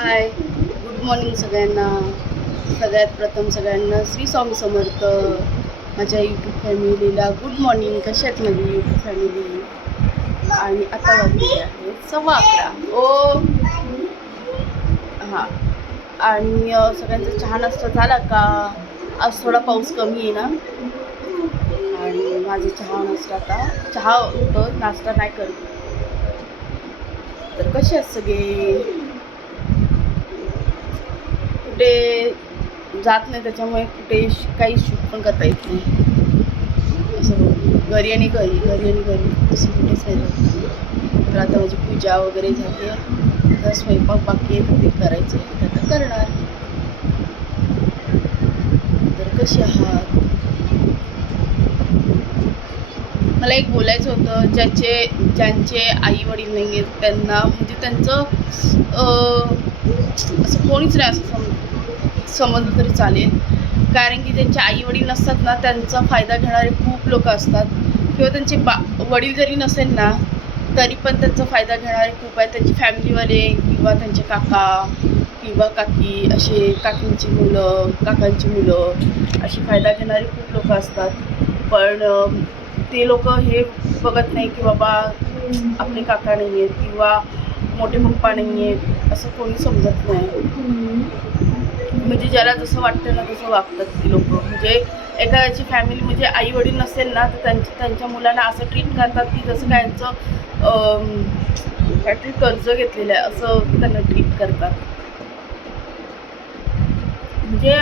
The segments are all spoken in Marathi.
हाय, गुड मॉर्निंग सगळ्यांना. सगळ्यात प्रथम सगळ्यांना श्री स्वामी समर्थ. माझ्या यूट्यूब फॅमिलीला गुड मॉर्निंग. कशा आहेत माझी यूट्यूब फॅमिली? आणि आता वाजले आहे 11:15. ओ हां. आणि सगळ्यांचा चहा नाश्ता झाला का? आज थोडा पाऊस कमी आहे ना, आणि माझं चहा नाश्ता आता चहा होतं, नाश्ता नाही करत. तर कसे आहेत सगळे? कुठे जात नाही, त्याच्यामुळे कुठे काही शूट पण करता येत नाही. असं घरी आणि घरी तसं कुठेच नाही जात. तर आता माझी पूजा वगैरे झाली आहे, आता स्वयंपाक बाकी आहे, ते करायचं आहे, आता करणार. तर कशी आहात? मला एक बोलायचं होतं, ज्यांचे आई वडील नाही आहेत त्यांना, म्हणजे त्यांचं असं कोणीच नाही असं समजलं तरी चालेल. कारण की ज्यांचे आई वडील नसतात ना, त्यांचा फायदा घेणारे खूप लोक असतात. किंवा त्यांचे वडील जरी नसेल ना, तरी पण त्यांचा फायदा घेणारे खूप आहेत. त्यांची फॅमिलीवाले किंवा त्यांचे काका किंवा काकी, असे काकींची मुलं, काकांची मुलं, अशी फायदा घेणारे खूप लोक असतात. पण ते लोक हे बघत नाही की बाबा आपले काका नाही आहेत किंवा मोठे पप्पा नाही आहेत, असं कोणी समजत नाही. म्हणजे ज्याला जसं वाटतं ना तसं वागतात ती लोक. म्हणजे एखाद्याची फॅमिली म्हणजे आई वडील नसेल ना, तर त्यांच्या मुलांना असं ट्रीट करतात की जसं काय यांचं काहीतरी कर्ज घेतलेलं आहे असं त्यांना ट्रीट करतात. म्हणजे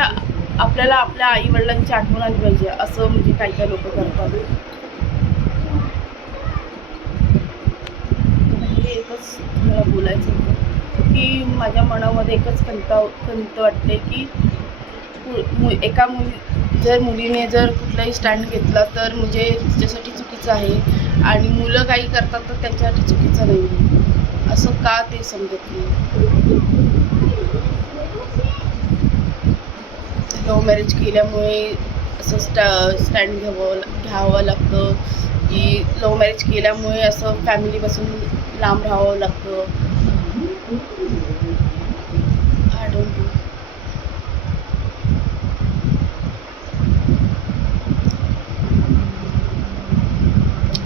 आपल्याला आपल्या आई वडिलांची आठवण आली पाहिजे असं म्हणजे काही लोक करतात. हे एकच मला बोलायचं होतं की माझ्या मनामध्ये एकच खंत वाटते की एका मुलीने जर कुठलाही स्टँड घेतला तर म्हणजे तिच्यासाठी चुकीचं आहे, आणि मुलं काही करतात तर त्यांच्यासाठी चुकीचं नाही आहे. असं का ते समजत नाही. लव्ह मॅरेज केल्यामुळे असं स्टँड घ्यावं लागतं, की लव्ह मॅरेज केल्यामुळे असं फॅमिलीपासून लांब राहावं लागतं. I don't know.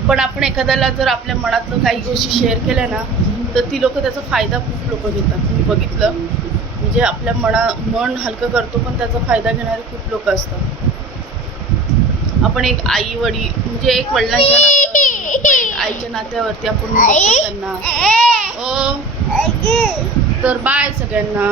पण आपण एखाद्याला जर आपल्या मनातलं काही गोष्टी शेअर केल्या ना, तर ती लोक त्याचा फायदा खूप लोक घेतात. मी बघितलं, म्हणजे आपल्या मन हलकं करतो पण त्याचा फायदा घेणारे खूप लोक असतात. आपण एक आई वडील म्हणजे एक वडिलांच्या नात्यावरती, आईच्या नात्यावरती आपण बघतो त्यांना. तर बाय सगळ्यांना.